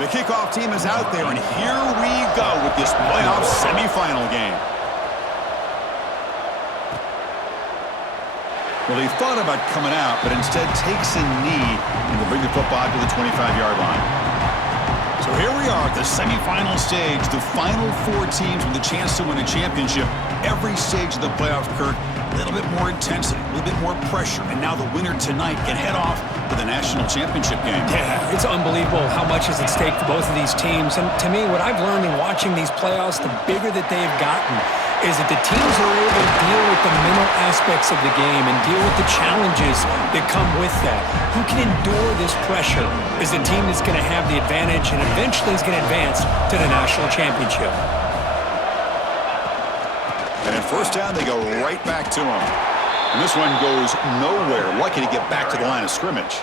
The kickoff team is out there, and here we go with this playoff semifinal game. Well, he thought about coming out, but instead takes a knee and will bring the football to the 25-yard line. So here we are at the semifinal stage, the final four teams with a chance to win a championship. Every stage of the playoff, Kirk, a little bit more intensity, a little bit more pressure, and now the winner tonight can head off to the national championship game. Yeah, it's unbelievable how much is at stake for both of these teams. And to me, what I've learned in watching these playoffs, the bigger that they've gotten, is that the teams are able to deal with the mental aspects of the game and deal with the challenges that come with that. Who can endure this pressure is the team that's going to have the advantage and eventually is going to advance to the national championship. And at first down, they go right back to him. And this one goes nowhere. Lucky to get back to the line of scrimmage.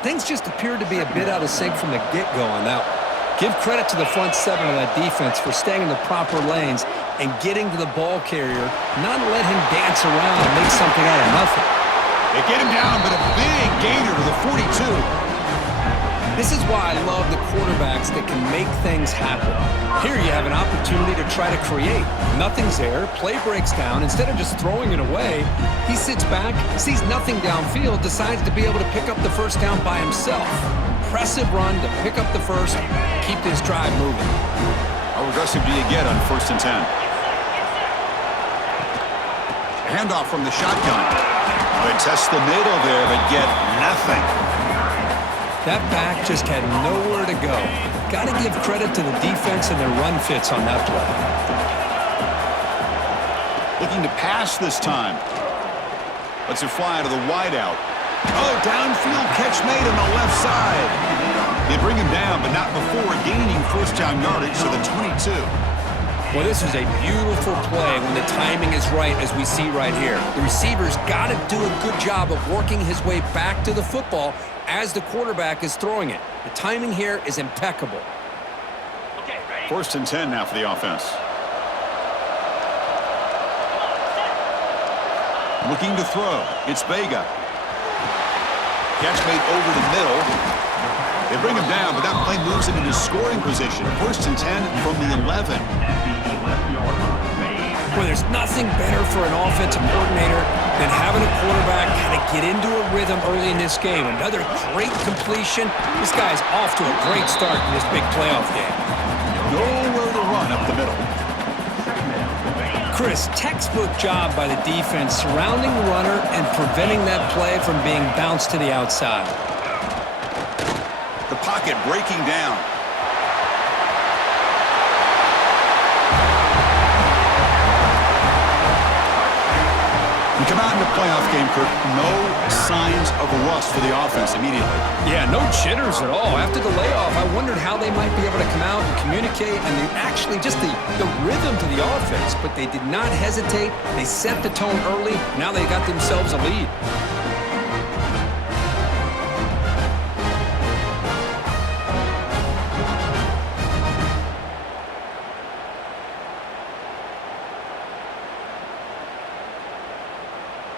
Things just appeared to be a bit out of sync from the get-go on that one. Give credit to the front seven of that defense for staying in the proper lanes and getting to the ball carrier, not let him dance around and make something out of nothing. They get him down, but a big gainer to the 42. This is why I love the quarterbacks that can make things happen. Here you have an opportunity to try to create. Nothing's there, play breaks down. Instead of just throwing it away, he sits back, sees nothing downfield, decides to be able to pick up the first down by himself. Impressive run to pick up the first, keep this drive moving. How aggressive do you get on 1st and 10? Handoff from the shotgun. They test the middle there, but get nothing. That back just had nowhere to go. Got to give credit to the defense and their run fits on that play. Looking to pass this time. Lets it fly to the wideout. Oh, downfield catch made on the left side. They bring him down, but not before gaining first down yardage to the 22. Well, this is a beautiful play when the timing is right, as we see right here. The receiver's got to do a good job of working his way back to the football as the quarterback is throwing it. The timing here is impeccable. 1st and 10 now for the offense. Looking to throw. It's Vega. Catch made over the middle. They bring him down, but that play moves him into scoring position. 1st and 10 from the 11. Well, there's nothing better for an offensive coordinator than having a quarterback kind of get into a rhythm early in this game. Another great completion. This guy's off to a great start in this big playoff game. Nowhere to run up the middle. Chris, textbook job by the defense surrounding the runner and preventing that play from being bounced to the outside. The pocket breaking down. You come out in the playoff game, Kirk, no signs of a rust for the offense immediately. Yeah, no jitters at all. After the layoff, I wondered how they might be able to come out and communicate and actually just the rhythm to the offense, but they did not hesitate. They set the tone early. Now they got themselves a lead.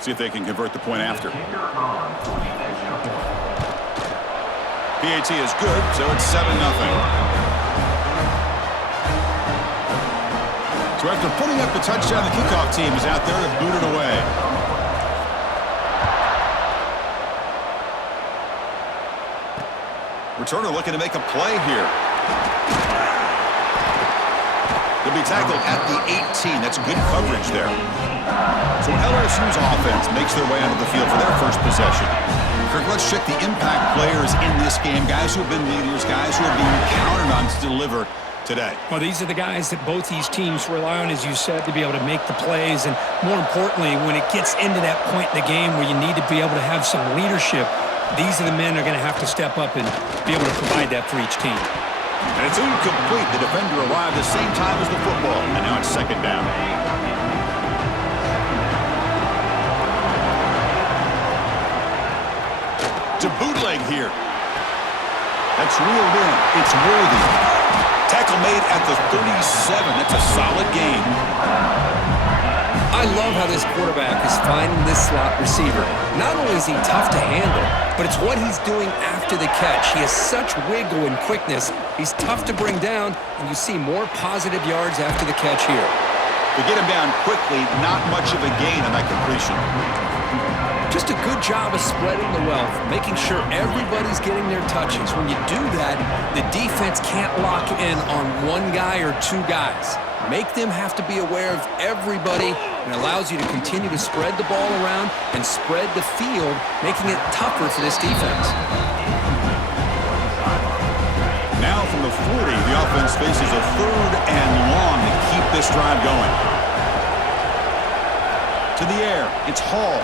See if they can convert the point after. PAT is good, so it's 7-0. So after putting up the touchdown, the kickoff team is out there to boot it away. Returner looking to make a play here. They'll be tackled at the 18. That's good coverage there. So LSU's offense makes their way onto the field for their first possession. Kirk, let's check the impact players in this game. Guys who have been leaders, guys who are being counted on to deliver today. Well, these are the guys that both these teams rely on, as you said, to be able to make the plays. And more importantly, when it gets into that point in the game where you need to be able to have some leadership, these are the men that are going to have to step up and be able to provide that for each team. And it's incomplete. The defender arrived at the same time as the football. And now it's 2nd down. To bootleg here. That's reeled in. It's worthy. Tackle made at the 37. That's a solid gain. I love how this quarterback is finding this slot receiver. Not only is he tough to handle, but it's what he's doing after the catch. He has such wiggle and quickness. He's tough to bring down, and you see more positive yards after the catch here. To get him down quickly, not much of a gain on that completion. Just a good job of spreading the wealth, making sure everybody's getting their touches. When you do that, the defense can't lock in on one guy or two guys. Make them have to be aware of everybody, and allows you to continue to spread the ball around and spread the field, making it tougher for this defense. Now from the 40, the offense faces a 3rd and long to keep this drive going. To the air, it's Hall.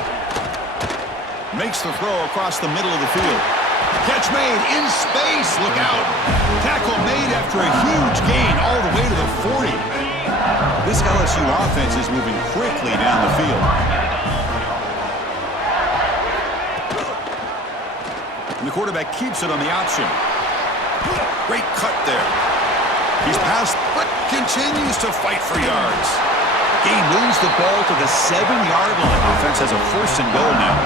Makes the throw across the middle of the field. Catch made in space. Look out. Tackle made after a huge gain all the way to the 40. This LSU offense is moving quickly down the field. And the quarterback keeps it on the option. Great cut there. He's passed, but continues to fight for yards. He moves the ball to the 7-yard line. Offense has a 1st and goal now.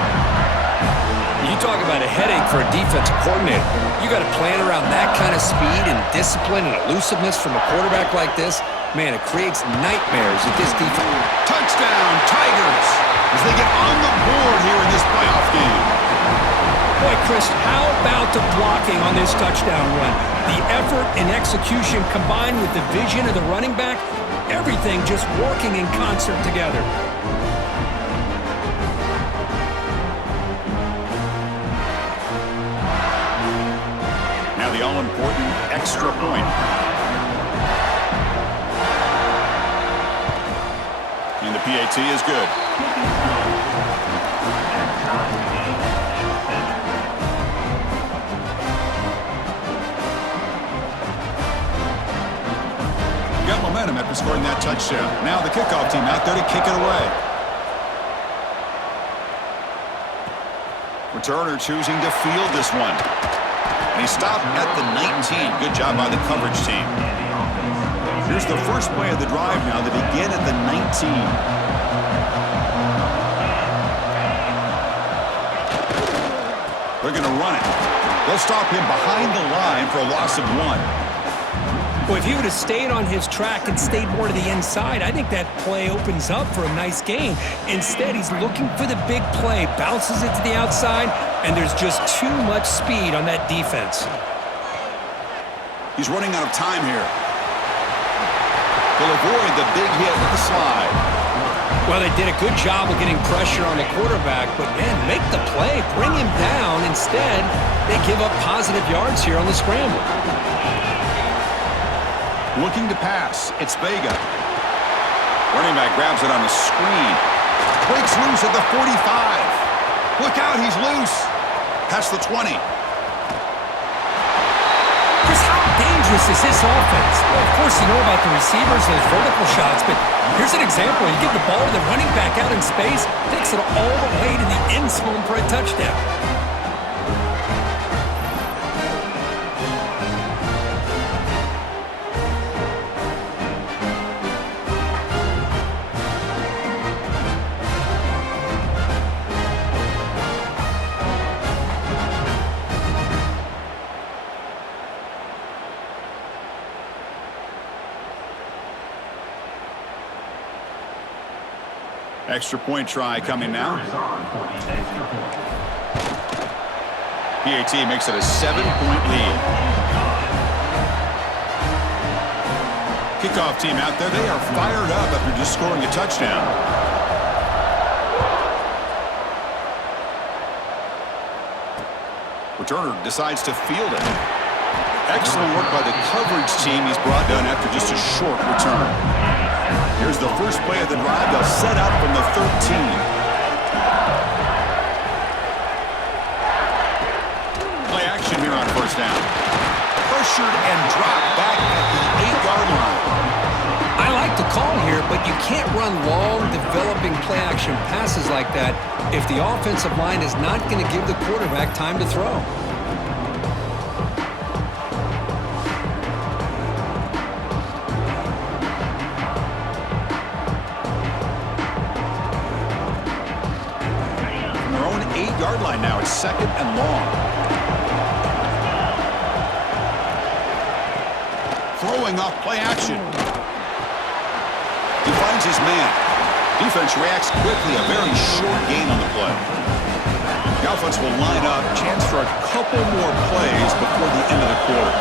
You talk about a headache for a defensive coordinator. You got to plan around that kind of speed and discipline and elusiveness from a quarterback like this. Man, it creates nightmares at this defense. Touchdown, Tigers, as they get on the board here in this playoff game. Boy, Chris, how about the blocking on this touchdown run? The effort and execution combined with the vision of the running back, everything just working in concert together. Now the all-important extra point. And the PAT is good. Got momentum after scoring that touchdown. Now the kickoff team out there to kick it away. Returner choosing to field this one. And he stopped at the 19. Good job by the coverage team. Here's the first play of the drive now. They begin at the 19. They're going to run it. They'll stop him behind the line for a loss of 1. Well, if he would have stayed on his track and stayed more to the inside, I think that play opens up for a nice gain. Instead, he's looking for the big play, bounces it to the outside, and there's just too much speed on that defense. He's running out of time here. He'll avoid the big hit with the slide. Well, they did a good job of getting pressure on the quarterback, but, man, make the play, bring him down. Instead, they give up positive yards here on the scramble. Looking to pass. It's Vega. Running back grabs it on the screen. Breaks loose at the 45. Look out, he's loose. Past the 20. Chris, how dangerous is this offense? Well, of course, you know about the receivers, those vertical shots, but here's an example. You give the ball to the running back out in space, takes it all the way to the end zone for a touchdown. Extra point try coming now. PAT makes it a 7-point lead. Kickoff team out there, they are fired up after just scoring a touchdown. Returner decides to field it. Excellent work by the coverage team. He's brought down after just a short return. Here's the first play of the drive. They'll set up from the 13. Play action here on first down. Pressured and dropped back at the 8-yard line. I like the call here, but you can't run long, developing play-action passes like that if the offensive line is not going to give the quarterback time to throw. second and long. Throwing off play action. He finds his man. Defense reacts quickly. A very short gain on the play. The offense will line up. Chance for a couple more plays before the end of the quarter.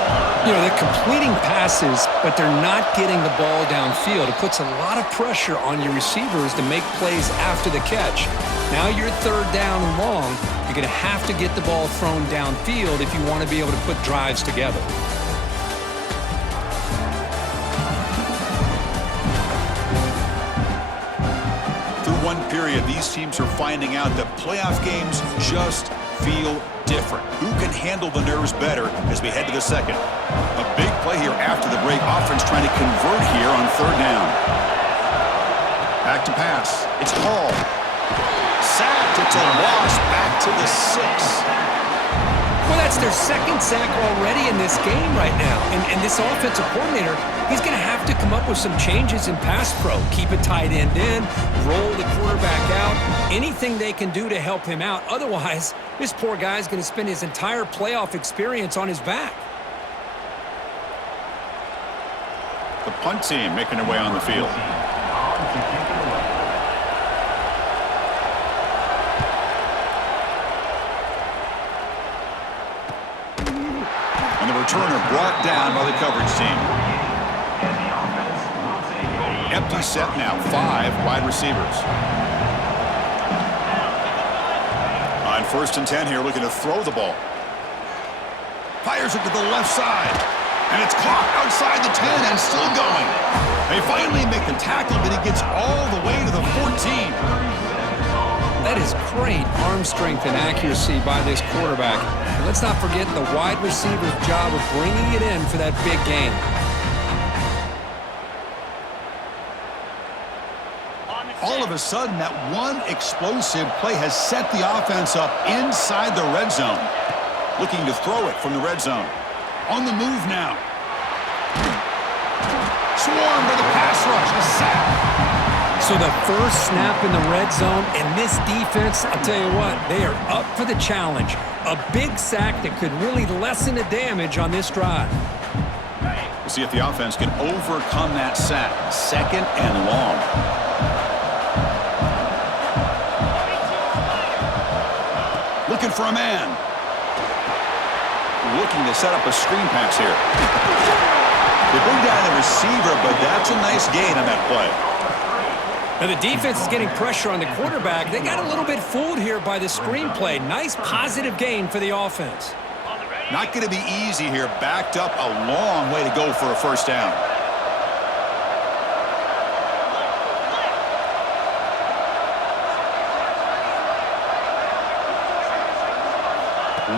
You know, they're completing passes, but they're not getting the ball downfield. It puts a lot of pressure on your receivers to make plays after the catch. Now you're third down and long. You're going to have to get the ball thrown downfield if you want to be able to put drives together. Through one period, these teams are finding out that playoff games just feel different. Who can handle the nerves better as we head to the second? A big play here after the break. Offense trying to convert here on third down. Back to pass. It's Hall. Sacked. It's a loss. Back to the 6. Well, that's their second sack already in this game right now. And this offensive coordinator, he's going to have to come up with some changes in pass pro. Keep a tight end in, roll the quarterback out, anything they can do to help him out. Otherwise, this poor guy's going to spend his entire playoff experience on his back. The punt team making their way on the field. Returner brought down by the coverage team. Empty set now, 5 wide receivers. On 1st and 10 here, looking to throw the ball. Fires it to the left side. And it's caught outside the 10 and still going. They finally make the tackle, but he gets all the way to the 14. That is great arm strength and accuracy by this quarterback. And let's not forget the wide receiver's job of bringing it in for that big gain. All of a sudden, that one explosive play has set the offense up inside the red zone. Looking to throw it from the red zone. On the move now. Swarmed by the pass rush. A sack. So the first snap in the red zone, and this defense, I'll tell you what, they are up for the challenge. A big sack that could really lessen the damage on this drive. We'll see if the offense can overcome that sack. 2nd and long. Looking for a man. Looking to set up a screen pass here. They bring down the receiver, but that's a nice gain on that play. Now the defense is getting pressure on the quarterback. They got a little bit fooled here by the screenplay. Nice positive gain for the offense. Not going to be easy here. Backed up a long way to go for a first down.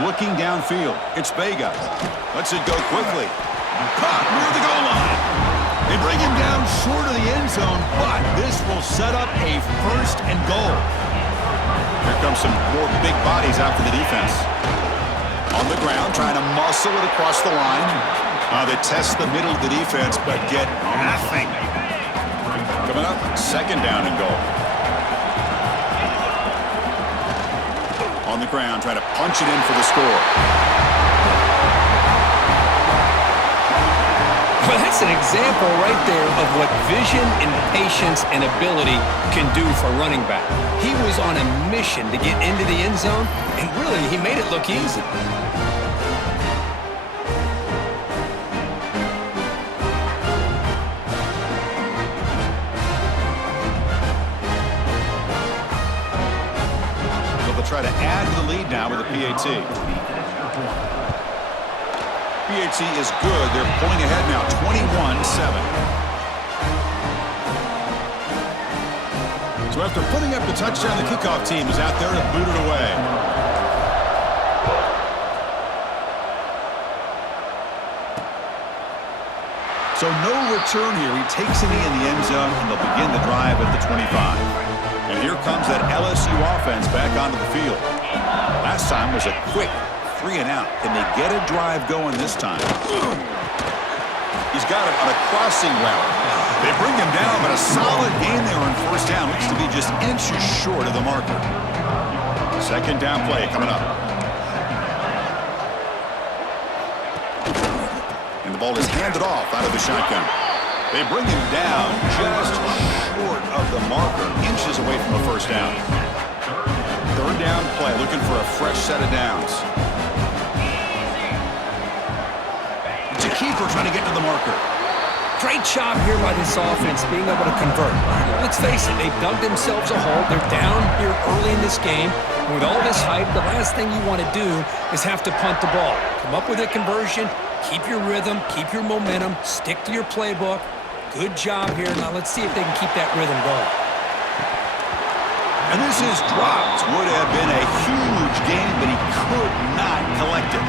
Looking downfield. It's Vega. Lets it go quickly. Caught near the goal line. They bring him down short of the end zone, but this will set up a 1st and goal. Here comes some more big bodies after the defense. On the ground, trying to muscle it across the line. They test the middle of the defense, but get nothing. Coming up, 2nd down and goal. On the ground, trying to punch it in for the score. Well, that's an example right there of what vision and patience and ability can do for running back. He was on a mission to get into the end zone, and really, he made it look easy. So they'll try to add to the lead now with a PAT. PAT is good. They're pulling ahead now, 21-7. So after putting up the touchdown, the kickoff team is out there to boot it away. So no return here. He takes a knee in the end zone, and they'll begin the drive at the 25. And here comes that LSU offense back onto the field. Last time was a quick 3 and out. Can they get a drive going this time? He's got it on a crossing route. They bring him down, but a solid gain there on 1st down. Looks to be just inches short of the marker. 2nd down play coming up. ball is handed off out of the shotgun. They bring him down just short of the marker, inches away from a first down. Third down play, looking for a fresh set of downs. It's a keeper trying to get to the marker. Great job here by this offense being able to convert. Let's face it, they've dug themselves a hole. They're down here early in this game. And with all this hype, the last thing you want to do is have to punt the ball. Come up with a conversion, keep your rhythm, keep your momentum, stick to your playbook. Good job here. Now let's see if they can keep that rhythm going. And this is dropped. Would have been a huge game, but he could not collect it.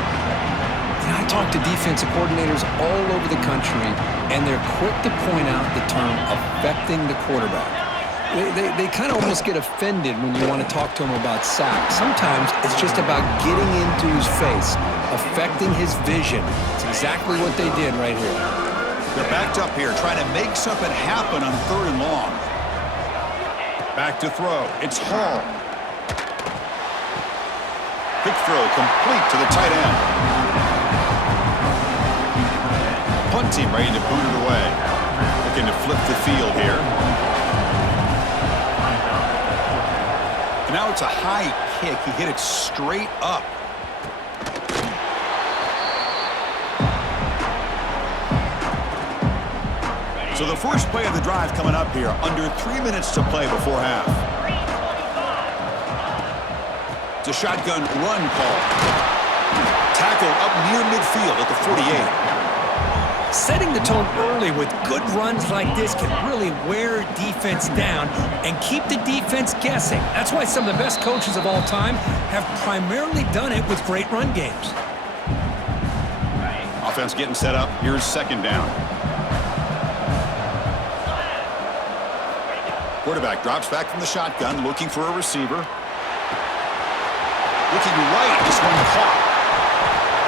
I talk to defensive coordinators all over the country, and they're quick to point out the term affecting the quarterback. They kind of almost get offended when you want to talk to them about sacks. Sometimes it's just about getting into his face, affecting his vision. It's exactly what they did right here. They're backed up here, trying to make something happen on 3rd and long. Back to throw. It's Hall. Quick throw complete to the tight end. Punt team ready to boot it away. Looking to flip the field here. And now it's a high kick. He hit it straight up. So the first play of the drive coming up here. Under 3 minutes to play before half. It's a shotgun run call. Tackle up near midfield at the 48. Setting the tone early with good runs like this can really wear defense down and keep the defense guessing. That's why some of the best coaches of all time have primarily done it with great run games. Offense getting set up. Here's 2nd down. Quarterback drops back from the shotgun, looking for a receiver. Looking right, this one caught.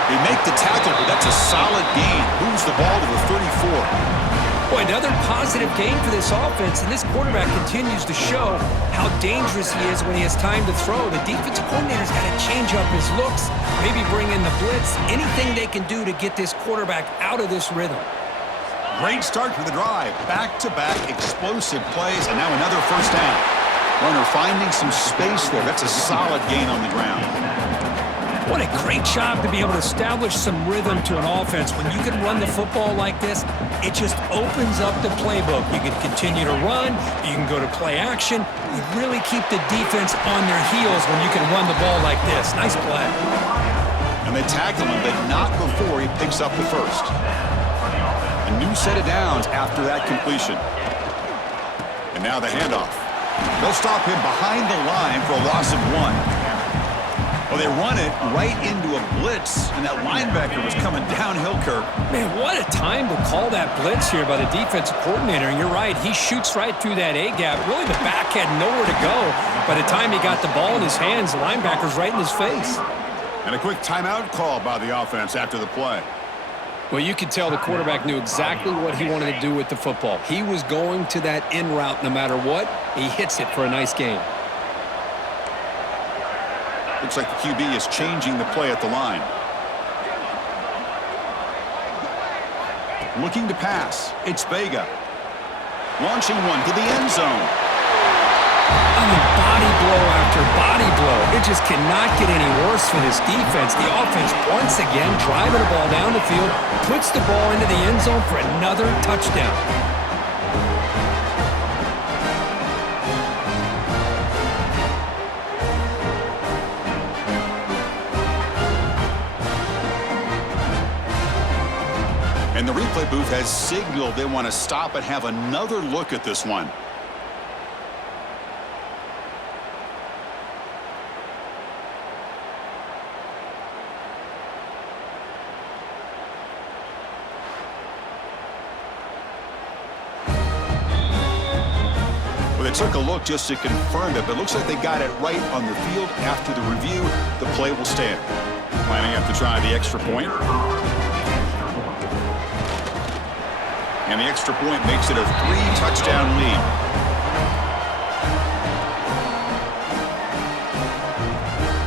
They make the tackle, but that's a solid gain. Moves the ball to the 34. Boy, another positive game for this offense, and this quarterback continues to show how dangerous he is when he has time to throw. The defensive coordinator's got to change up his looks, maybe bring in the blitz, anything they can do to get this quarterback out of this rhythm. Great start for the drive. Back-to-back explosive plays, and now another first down. Runner finding some space there. That's a solid gain on the ground. What a great job to be able to establish some rhythm to an offense. When you can run the football like this, it just opens up the playbook. You can continue to run. You can go to play action. You really keep the defense on their heels when you can run the ball like this. Nice play. And they tackle him, but not before he picks up the first. A new set of downs after that completion. And now the handoff. They'll stop him behind the line for a loss of 1. Well, they run it right into a blitz, and that linebacker was coming downhill, Kirk. Man, what a time to call that blitz here by the defensive coordinator. And you're right, he shoots right through that A-gap. Really, the back had nowhere to go. By the time he got the ball in his hands, the linebacker's right in his face. And a quick timeout call by the offense after the play. Well, you could tell the quarterback knew exactly what he wanted to do with the football. He was going to that in route no matter what. He hits it for a nice gain. Looks like the QB is changing the play at the line. Looking to pass. It's Vega. Launching one to the end zone. I mean, body blow after body blow. It just cannot get any worse for this defense. The offense, once again, driving the ball down the field, puts the ball into the end zone for another touchdown. And the replay booth has signaled they want to stop and have another look at this one. Well, they took a look just to confirm it, but it looks like they got it right on the field. After the review, the play will stand. Lining up to try the extra point. And the extra point makes it a 3-touchdown lead.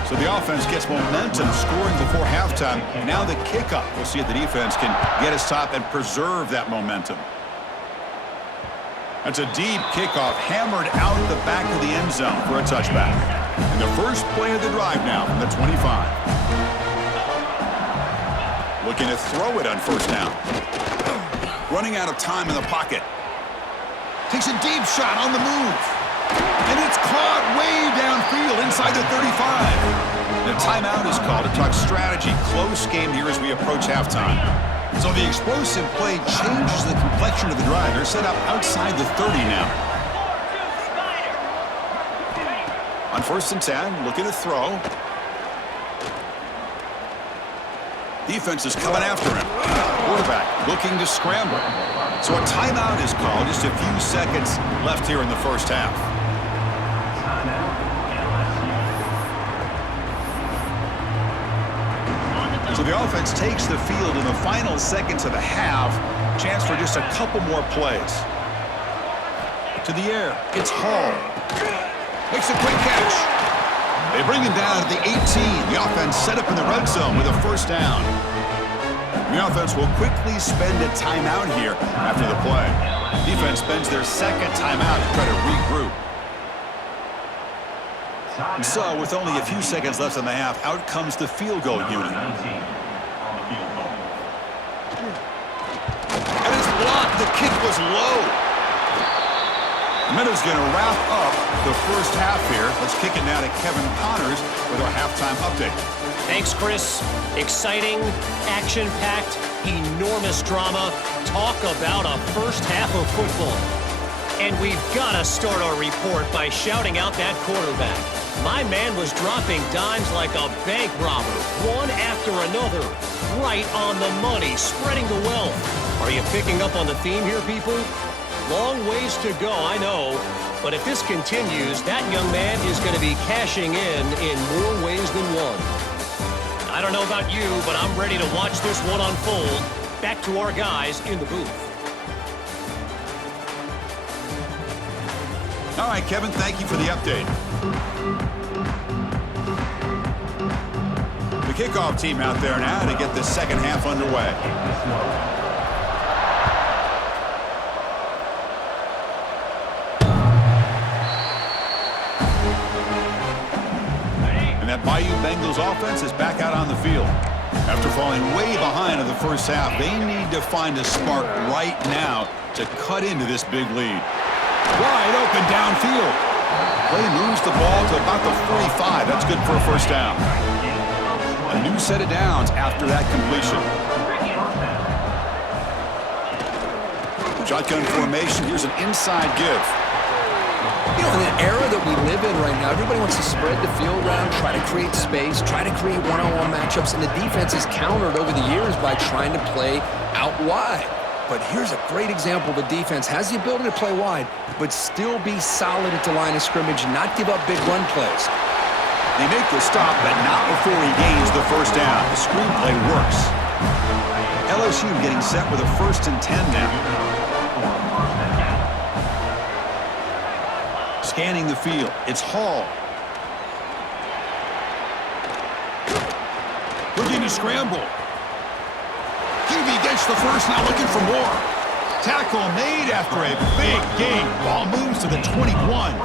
So So the offense gets momentum scoring before halftime. Now the kickoff. We'll see if the defense can get a stop and preserve that momentum. That's a deep kickoff hammered out the back of the end zone for a touchback. And the first play of the drive now from the 25. Looking to throw it on first down. Running out of time in the pocket. Takes a deep shot on the move. And it's caught way downfield inside the 35. The timeout is called to talk strategy. Close game here as we approach halftime. So the explosive play changes the complexion of the drive. They're set up outside the 30 now. On 1st and 10, looking to throw. Defense is coming after him. Quarterback looking to scramble. So a timeout is called. Just a few seconds left here in the first half. So the offense takes the field in the final seconds of the half. Chance for just a couple more plays. To the air. It's Hall. Makes a quick catch. They bring him down at the 18. The offense set up in the red zone with a first down. The offense will quickly spend a timeout here after the play. Defense spends their second timeout to try to regroup. And so, with only a few seconds left in the half, out comes the field goal unit. And it's blocked. The kick was low. Minuta's going to wrap up the first half here. Let's kick it now to Kevin Connors with our halftime update. Thanks, Chris. Exciting, action-packed, enormous drama. Talk about a first half of football. And we've got to start our report by shouting out that quarterback. My man was dropping dimes like a bank robber, one after another, right on the money, spreading the wealth. Are you picking up on the theme here, people? Long ways to go, I know. But if this continues, that young man is going to be cashing in more ways than one. I don't know about you, but I'm ready to watch this one unfold. Back to our guys in the booth. All right, Kevin, thank you for the update. The kickoff team out there now to get the second half underway. And that Bayou Bengals offense is back out on the field. After falling way behind in the first half, they need to find a spark right now to cut into this big lead. Wide open downfield. Play moves the ball to about the 45. That's good for a first down. A new set of downs after that completion. Shotgun formation. Here's an inside give. You know, in the era that we live in right now, everybody wants to spread the field around, try to create space, try to create one-on-one matchups, and the defense is countered over the years by trying to play out wide. But here's a great example. The defense has the ability to play wide, but still be solid at the line of scrimmage, not give up big run plays. They make the stop, but not before he gains the first down. The screenplay works. LSU getting set with a 1st and 10 now. Scanning the field. It's Hall. Looking to scramble. QB gets the first, now looking for more. Tackle made after a big gain. Ball moves to the 21.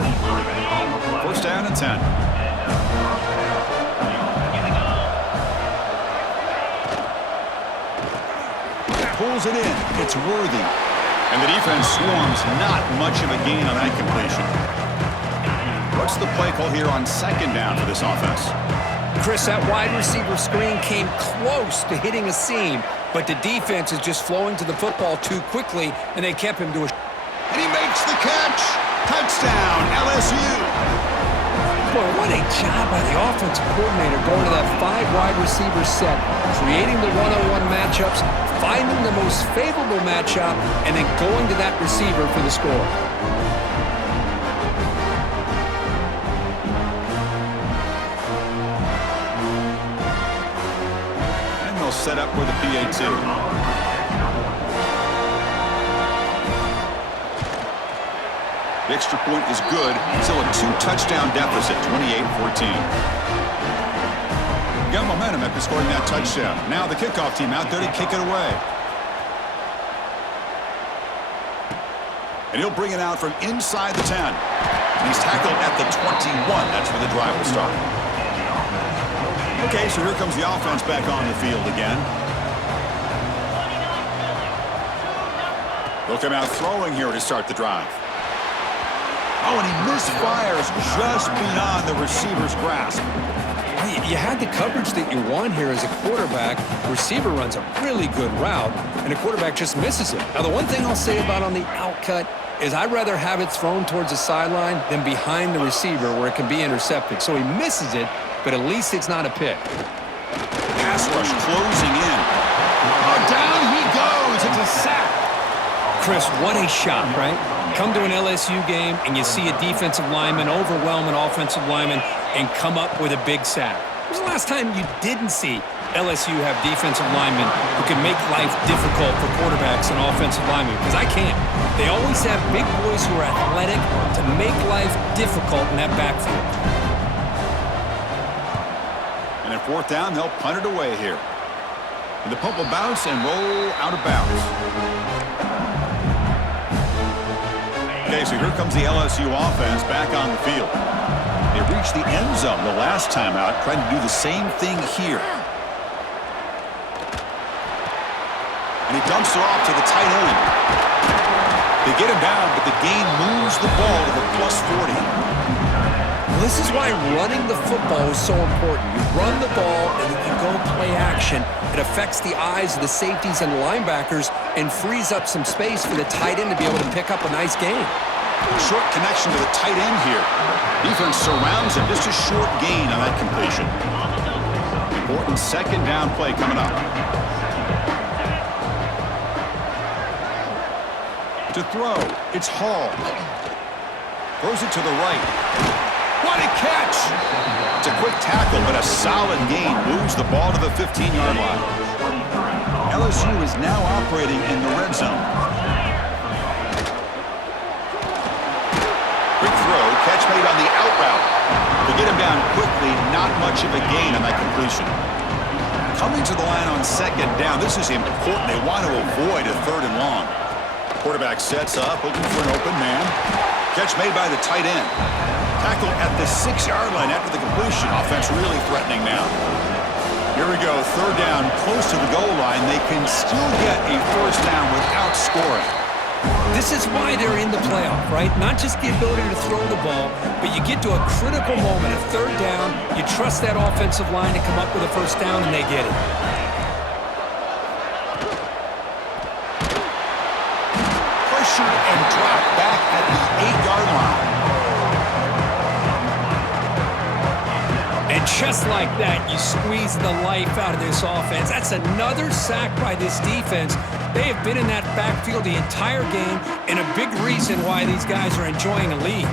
First down and 10. Pulls it in. It's Worthy. And the defense swarms. Not much of a gain on that completion. What's the play call here on second down for this offense? Chris, that wide receiver screen came close to hitting a seam, but the defense is just flowing to the football too quickly, and they kept him to a... And he makes the catch. Touchdown, LSU. Boy, what a job by the offensive coordinator going to that 5 wide receiver set, creating the one-on-one matchups, finding the most favorable matchup, and then going to that receiver for the score. Set up with a PAT. The extra point is good. Still a 2-touchdown deficit, 28-14. got momentum after scoring that touchdown. Now the kickoff team out there to kick it away. And he'll bring it out from inside the 10. And he's tackled at the 21. That's where the drive will start. Okay, so here comes the offense back on the field again. They'll come out throwing here to start the drive. Oh, and he misfires just beyond the receiver's grasp. You had the coverage that you want here as a quarterback. Receiver runs a really good route, and the quarterback just misses it. Now, the one thing I'll say about on the outcut is I'd rather have it thrown towards the sideline than behind the receiver where it can be intercepted. So he misses it, but at least it's not a pick. Pass rush closing in. Oh, down he goes. It's a sack. Chris, what a shot, right? Come to an LSU game and you see a defensive lineman overwhelm an offensive lineman and come up with a big sack. When was the last time you didn't see LSU have defensive linemen who can make life difficult for quarterbacks and offensive linemen? Because I can't. They always have big boys who are athletic to make life difficult in that backfield. And at fourth down, they'll punt it away here. And the punt will bounce and roll out of bounds. Okay, so here comes the LSU offense back on the field. They reached the end zone the last time out, trying to do the same thing here. And he dumps it off to the tight end. They get him down, but the gain moves the ball to the +40. Well, this is why running the football is so important. You run the ball and you can go play action. It affects the eyes of the safeties and linebackers and frees up some space for the tight end to be able to pick up a nice gain. Short connection to the tight end here. Defense surrounds him. Just a short gain on that completion. Important second down play coming up. To throw, it's Hall. Throws it to the right. What a catch! It's a quick tackle, but a solid gain moves the ball to the 15-yard line. LSU is now operating in the red zone. Quick throw, catch made on the out route. To get him down quickly, not much of a gain on that completion. Coming to the line on second down, this is important. They want to avoid a third and long. Quarterback sets up, looking for an open man. Catch made by the tight end. Tackled at the 6-yard line after the completion. Offense really threatening now. Here we go, third down, close to the goal line. They can still get a first down without scoring. This is why they're in the playoff, right? Not just the ability to throw the ball, but you get to a critical moment, a third down, you trust that offensive line to come up with a first down, and they get it. Pressured and dropped back at the 8-yard line. And just like that, you squeeze the life out of this offense. That's another sack by this defense. They have been in that backfield the entire game, and a big reason why these guys are enjoying a lead.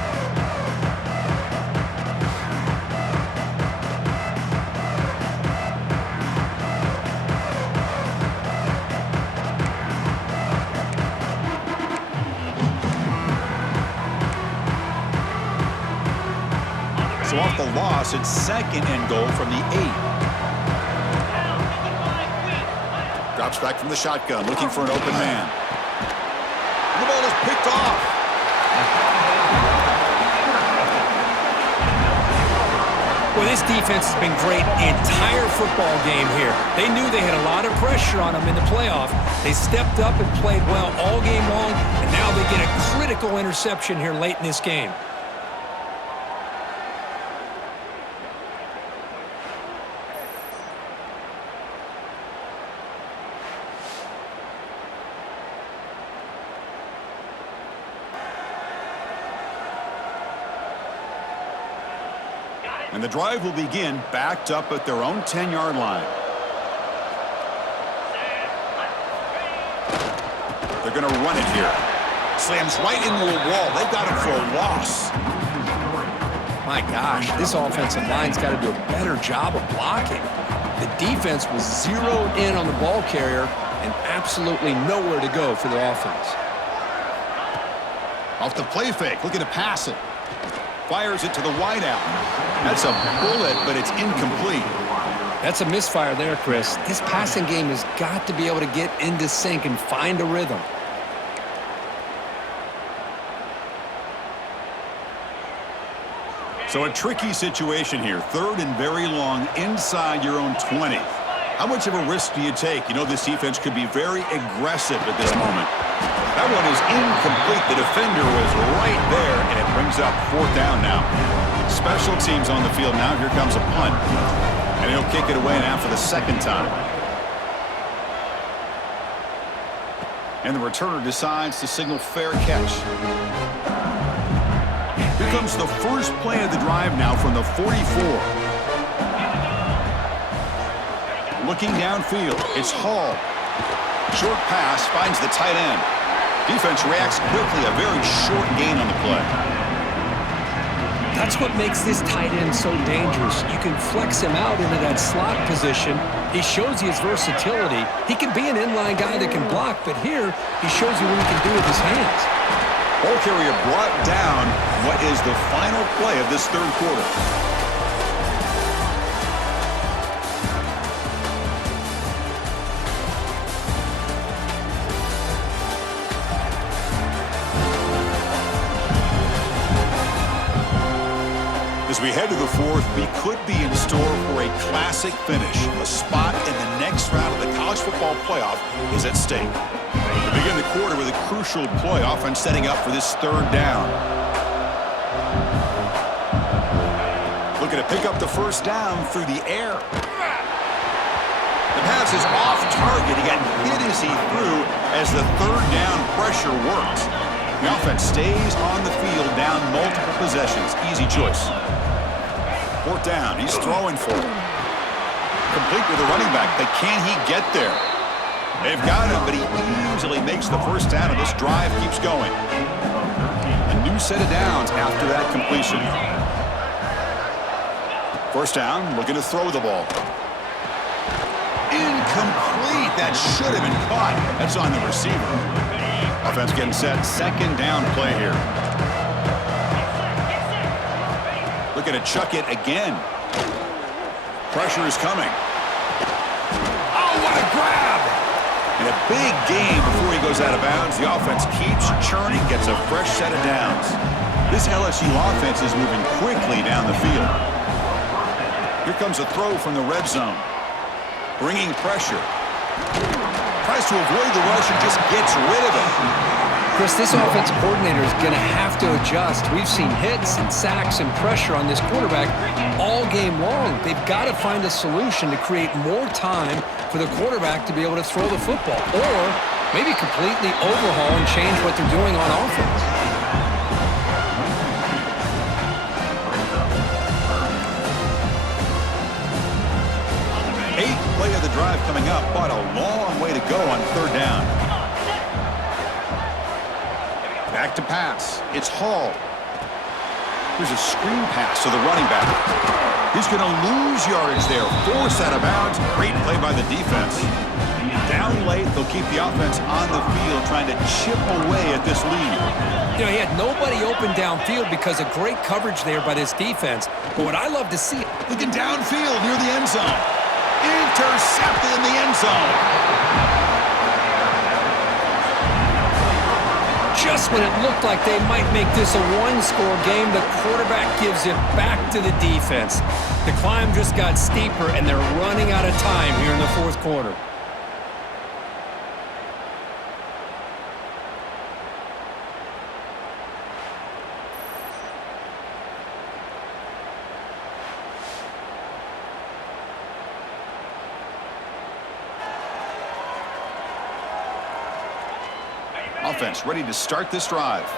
So off the loss, it's second and goal from the 8. Drops back from the shotgun, looking for an open man. The ball is picked off. Well, this defense has been great the entire football game here. They knew they had a lot of pressure on them in the playoff. They stepped up and played well all game long, and now they get a critical interception here late in this game. And the drive will begin backed up at their own 10-yard line. They're going to run it here. Slams right into a wall. They've got him for a loss. My gosh, this offensive line's got to do a better job of blocking. The defense was zeroed in on the ball carrier and absolutely nowhere to go for the offense. Off the play fake, looking to pass it. Fires it to the wideout. That's a bullet, but it's incomplete. That's a misfire there, Chris. This passing game has got to be able to get into sync and find a rhythm. So a tricky situation here. 3rd and very long inside your own 20. How much of a risk do you take? You know this defense could be very aggressive at this moment. That one is incomplete. The defender was right there, and it brings up 4th down now. Special teams on the field now. Here comes a punt. And he'll kick it away now for the 2nd time. And the returner decides to signal fair catch. Here comes the first play of the drive now from the 44. Looking downfield, it's Hall. Short pass finds the tight end. Defense reacts quickly, a very short gain on the play. That's what makes this tight end so dangerous. You can flex him out into that slot position. He shows you his versatility. He can be an inline guy that can block, but here he shows you what he can do with his hands. Ball carrier brought down. What is the final play of this 3rd quarter? As we head to the 4th, we could be in store for a classic finish. A spot in the next round of the college football playoff is at stake. We begin the quarter with a crucial play, offense setting up for this 3rd down. Looking to pick up the 1st down through the air. The pass is off target. He got hit as he threw as the 3rd down pressure worked. The offense stays on the field down multiple possessions. Easy choice. 4th down. He's throwing for it. Complete with the running back, but can he get there? They've got him, but he easily makes the 1st down, and this drive keeps going. A new set of downs after that completion. 1st down, looking to throw the ball. Incomplete. That should have been caught. That's on the receiver. Offense getting set. 2nd down play here. Looking to chuck it again. Pressure is coming. Oh, what a grab! And a big gain before he goes out of bounds. The offense keeps churning, gets a fresh set of downs. This LSU offense is moving quickly down the field. Here comes a throw from the red zone. Bringing pressure. Tries to avoid the rush and just gets rid of it. Chris, this offensive coordinator is going to have to adjust. We've seen hits and sacks and pressure on this quarterback all game long. They've got to find a solution to create more time for the quarterback to be able to throw the football, or maybe completely overhaul and change what they're doing on offense. Eighth play of the drive coming up, but a long way to go on 3rd down. Back to pass. It's Hall. Here's a screen pass to the running back. He's going to lose yardage there. Forced out of bounds. Great play by the defense. Down late, they'll keep the offense on the field trying to chip away at this lead. You know, he had nobody open downfield because of great coverage there by this defense. But what I love to see, looking downfield near the end zone. Intercepted in the end zone. Just when it looked like they might make this a one-score game, the quarterback gives it back to the defense. The climb just got steeper, and they're running out of time here in the 4th quarter. Offense ready to start this drive.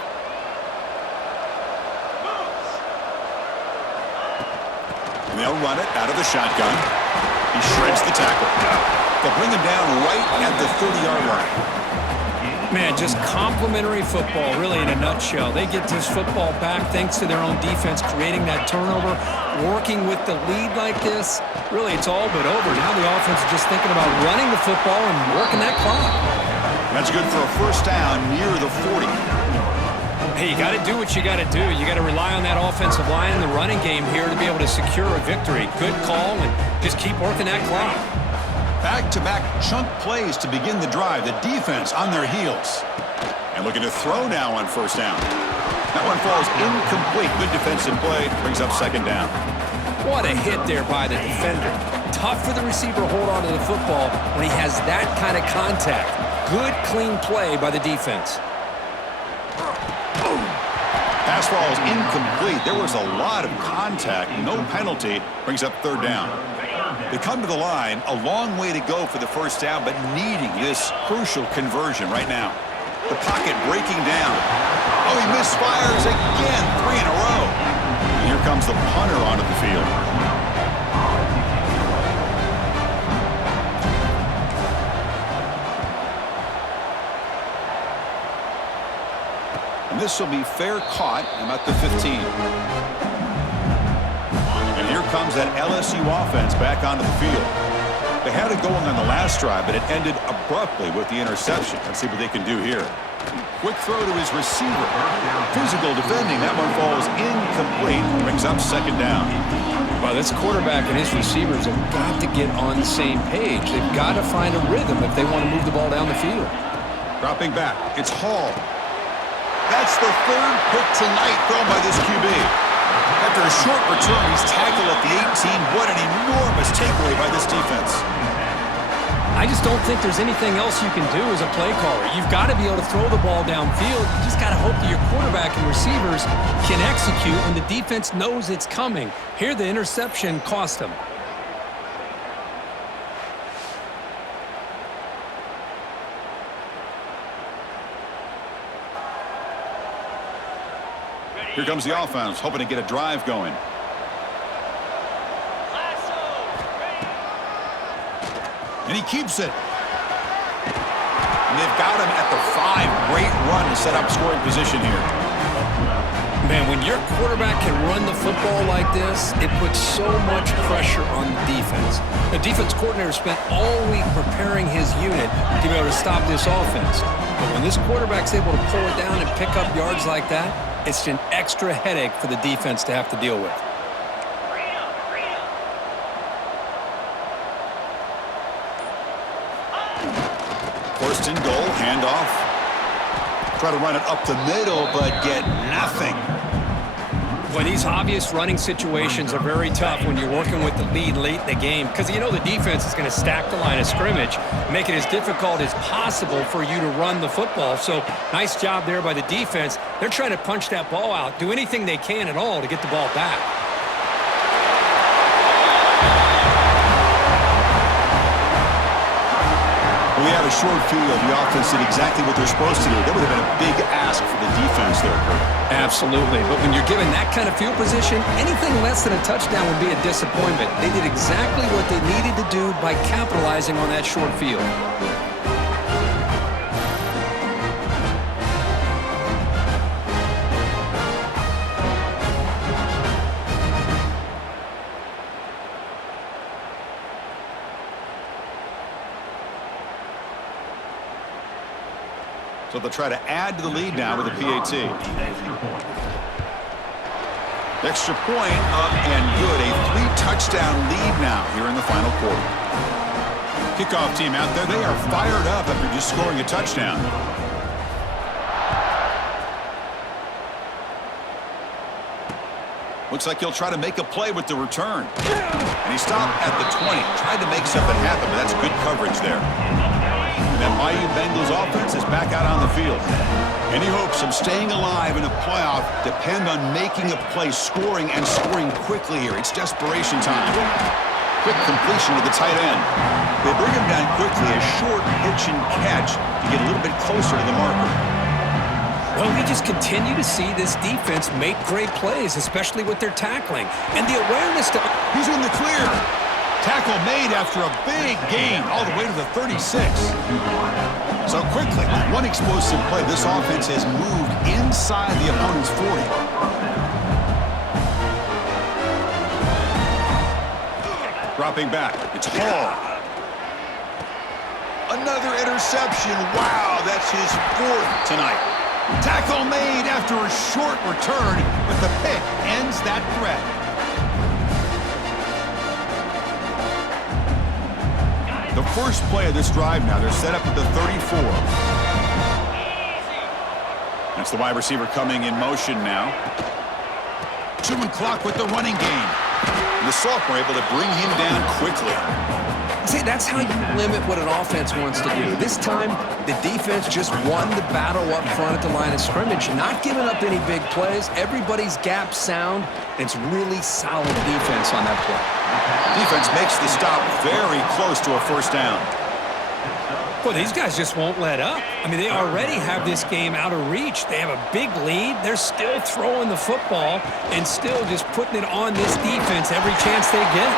And they'll run it out of the shotgun. He shreds the tackle. They'll bring him down right at the 30-yard line. Man, just complimentary football, really, in a nutshell. They get this football back thanks to their own defense, creating that turnover, working with the lead like this. Really, it's all but over. Now the offense is just thinking about running the football and working that clock. That's good for a 1st down near the 40. Hey, you got to do what you got to do. You got to rely on that offensive line and the running game here to be able to secure a victory. Good call, and just keep working that clock. Back-to-back chunk plays to begin the drive. The defense on their heels. And looking to throw now on first down. That one falls incomplete. Good defensive play. Brings up second down. What a hit there by the defender. Tough for the receiver to hold on to the football when he has that kind of contact. Good, clean play by the defense. Pass falls incomplete. There was a lot of contact. No penalty. Brings up third down. They come to the line. A long way to go for the first down, but needing this crucial conversion right now. The pocket breaking down. Oh, he misfires again. 3 in a row. And here comes the punter onto the field. And this will be fair caught about the 15. And here comes that LSU offense back onto the field. They had it going on the last drive, but it ended abruptly with the interception. Let's see what they can do here. Quick throw to his receiver. Physical defending. That one falls incomplete. Brings up second down. Well, this quarterback and his receivers have got to get on the same page. They've got to find a rhythm if they want to move the ball down the field. Dropping back. It's Hall. That's the third pick tonight thrown by this QB. After a short return, he's tackled at the 18. What an enormous takeaway by this defense. I just don't think there's anything else you can do as a play caller. You've got to be able to throw the ball downfield. You just got to hope that your quarterback and receivers can execute when the defense knows it's coming. Here, the interception cost them. Here comes the offense, hoping to get a drive going. And he keeps it. And they've got him at the 5. Great run to set up scoring position here. Man, when your quarterback can run the football like this, it puts so much pressure on the defense. The defense coordinator spent all week preparing his unit to be able to stop this offense. But when this quarterback's able to pull it down and pick up yards like that, it's an extra headache for the defense to have to deal with. First and goal, handoff. Try to run it up the middle, but get nothing. Well, these obvious running situations are very tough when you're working with the lead late in the game because you know the defense is going to stack the line of scrimmage, make it as difficult as possible for you to run the football. So nice job there by the defense. They're trying to punch that ball out, do anything they can at all to get the ball back. We had a short field. The offense did exactly what they're supposed to do. That would have been a big ask for the defense there, Kurt. Absolutely. But when you're given that kind of field position, anything less than a touchdown would be a disappointment. They did exactly what they needed to do by capitalizing on that short field. So they'll try to add to the lead now with a PAT. Extra point up and good. A 3-touchdown lead now here in the final quarter. Kickoff team out there. They are fired up after just scoring a touchdown. Looks like he'll try to make a play with the return. And he stopped at the 20. Tried to make something happen, but that's good coverage there. And that Bayou Bengals offense is back out on the field. Any hopes of staying alive in a playoff depend on making a play, scoring, and scoring quickly here. It's desperation time. Quick completion to the tight end. They bring him down quickly, a short pitch and catch to get a little bit closer to the marker. Well, we just continue to see this defense make great plays, especially with their tackling. And the awareness to... He's in the clear. Tackle made after a big gain all the way to the 36. So quickly, with one explosive play, this offense has moved inside the opponent's 40. Dropping back. It's Hall. Another interception. Wow, that's his 4th tonight. Tackle made after a short return, but the pick ends that threat. The first play of this drive now, they're set up at the 34. That's the wide receiver coming in motion now. Chewing clock with the running game. And the sophomore able to bring him down quickly. See, that's how you limit what an offense wants to do. This time, the defense just won the battle up front at the line of scrimmage, not giving up any big plays. Everybody's gap sound. It's really solid defense on that play. Defense makes the stop very close to a first down. Well, these guys just won't let up. I mean, they already have this game out of reach. They have a big lead. They're still throwing the football and still just putting it on this defense every chance they get.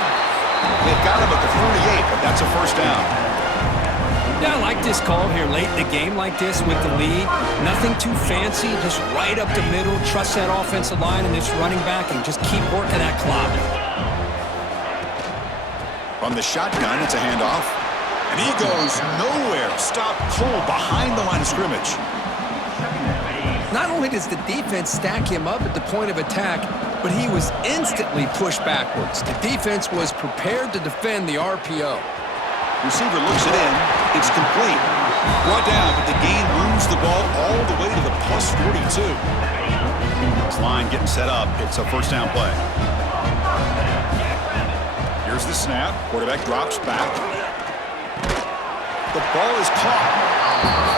They've got him at the 48, but that's a first down. Yeah, I like this call here late in the game like this with the lead. Nothing too fancy, just right up the middle. Trust that offensive line and this running back and just keep working that clock. From the shotgun, it's a handoff. And he goes nowhere. Stop cold behind the line of scrimmage. Not only does the defense stack him up at the point of attack, but he was instantly pushed backwards. The defense was prepared to defend the RPO. Receiver looks it in. It's complete. Brought down, but the gain moves the ball all the way to the plus 42. This line getting set up. It's a first down play. Here's the snap. Quarterback drops back. The ball is caught.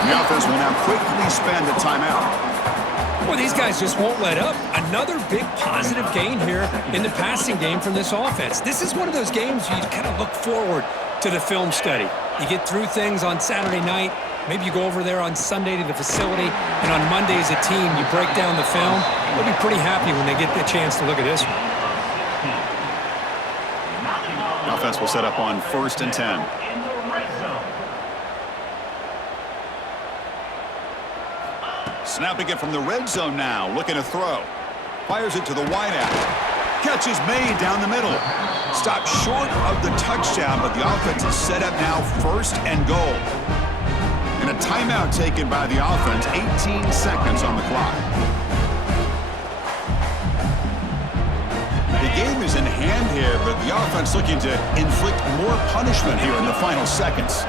The offense will now quickly spend a timeout. Well, these guys just won't let up. Another big positive gain here in the passing game from this offense. This is one of those games you kind of look forward to the film study. You get through things on Saturday night. Maybe you go over there on Sunday to the facility, and on Monday as a team, you break down the film. They'll be pretty happy when they get the chance to look at this one. The offense will set up on 1st and 10. Snapping it from the red zone now, looking to throw. Fires it to the wideout. Catch is made down the middle. Stopped short of the touchdown, but the offense is set up now 1st and goal. And a timeout taken by the offense, 18 seconds on the clock. The game is in hand here, but the offense looking to inflict more punishment here in the final seconds.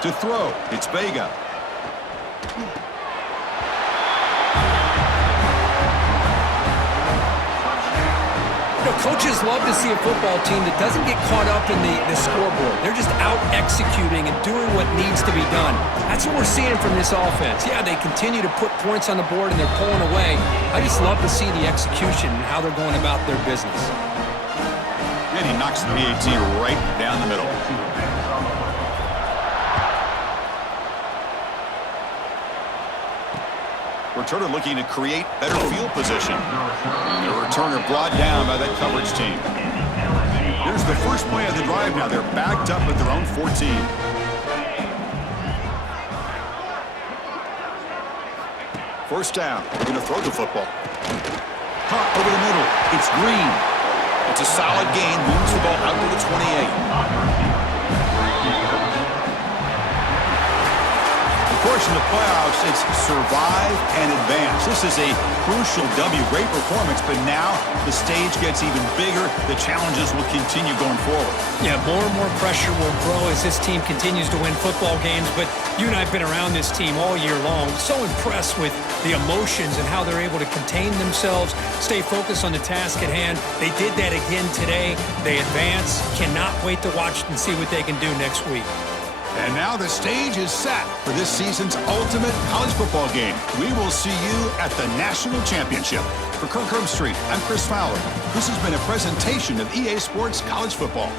To throw, it's Vega. Coaches love to see a football team that doesn't get caught up in the scoreboard. They're just out executing and doing what needs to be done. That's what we're seeing from this offense. Yeah, they continue to put points on the board and they're pulling away. I just love to see the execution and how they're going about their business. And he knocks the PAT right down the middle. Returner looking to create better field position. And the returner brought down by that coverage team. Here's the first play of the drive now. They're backed up at their own 14. First down. They're going to throw the football. Caught over the middle. It's Green. It's a solid gain. Moves the ball out to the 28. Of course, in the playoffs, it's survive and advance. This is a crucial W. Great performance, but now the stage gets even bigger. The challenges will continue going forward. Yeah, more and more pressure will grow as this team continues to win football games, but you and I have been around this team all year long. So impressed with the emotions and how they're able to contain themselves, stay focused on the task at hand. They did that again today. They advance. Cannot wait to watch and see what they can do next week. And now the stage is set for this season's ultimate college football game. We will see you at the National Championship. For Kirk Herbstreit, I'm Chris Fowler. This has been a presentation of EA Sports College Football.